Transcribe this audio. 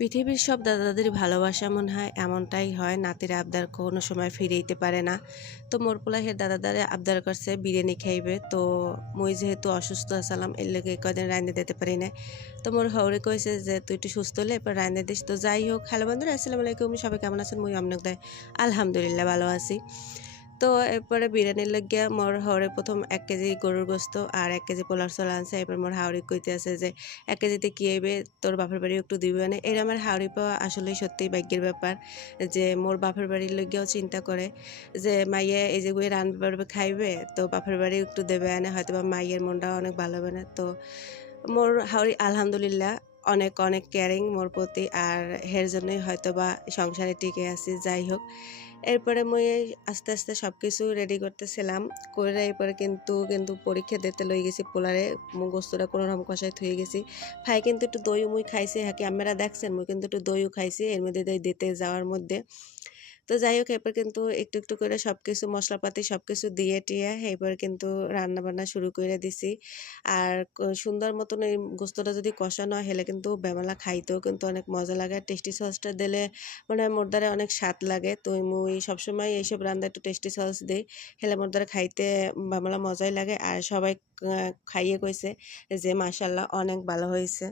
পৃথিবীর সব দাদাদের ভালোবাসা মনে হয় এমনটাই হয়, নাতির আবদার কোনো সময় ফিরাইতে পারে না। তো মোর পোলাহের দাদাদারে আবদার করছে বিরিয়ানি খাইবে। তো মুই যেহেতু অসুস্থ আছিলাম এর লেগে কদিন রাইন্দা দিতে পারি নাই। তো মোর হাওরে কইছে যে তুই একটু সুস্থ হলে এরপর রাইন্দা দিস। তো যাই হোক, হ্যালো বন্ধুরা, আসসালামু আলাইকুম, সবাই কেমন আছেন? মুই অমনক দেয় আলহামদুলিল্লাহ ভালো আছি। তো এরপরে বিরিয়ানির লাগিয়া মোর হাওরে প্রথম ১ কেজি গরুর গোস্ত আর ১ কেজি পোলার চাল আনছে। এরপর মোর হাওরে কইতেছে যে ১ কেজিতে কি হইবে, তোর বাপের বাড়ি একটু দিবি মানে। এর আমার হাওরি পাওয়া আসলেই সত্যিই ভাগ্যের ব্যাপার যে মোর বাপের বাড়ির লইগ্যাও চিন্তা করে যে মাইয়া এই যে রান্না বাড়বে খাইবে, তো বাপের বাড়ি একটু দেবে আনে, হয়তোবা মাইয়ের মনটাও অনেক ভালো হবে না। তো মোর হাওরি আলহামদুলিল্লাহ অনেক, অনেক কেয়ারিং মোর প্রতি, আর এর জন্যই হয়তোবা সংসারে টিকে আছি। যাই হোক, এরপরে মুই আস্তে, আস্তে সবকিছু রেডি করতেছিলাম। করে এরপরে কিন্তু পরীক্ষা দিতে লই গেছি পোলারে। গোস্তটা কোনরকম কষায় থুয়ে গেছি। খাই কিন্তু একটু দইও মুই খাইছি। হ্যাঁ, কি আপনারা দেখছেন? মুই কিন্তু একটু দইও খাইছি এর মধ্যে দিতে যাওয়ার মধ্যে। তো যাই হোক, এরপর কিন্তু একটু, একটু করে সবকিছু মশলাপাতি সবকিছু দিয়ে টিয়ে এরপর কিন্তু রান্নাবান্না শুরু করে দিছি। আর সুন্দর মতন এই গোস্তটা যদি কষানো হয় হেলে কিন্তু বেমালা খাইতেও কিন্তু অনেক মজা লাগে। টেস্টি সসটা দিলে মনে হয় মোর দ্বারা অনেক স্বাদ লাগে। তো মুই সবসময় এইসব রান্নায় একটু টেস্টি সস দেই। হেলে মোর দ্বারা খাইতে বেমালা মজাই লাগে। আর সবাই খাইয়ে কইছে যে মাশাআল্লাহ অনেক ভালো হইছে।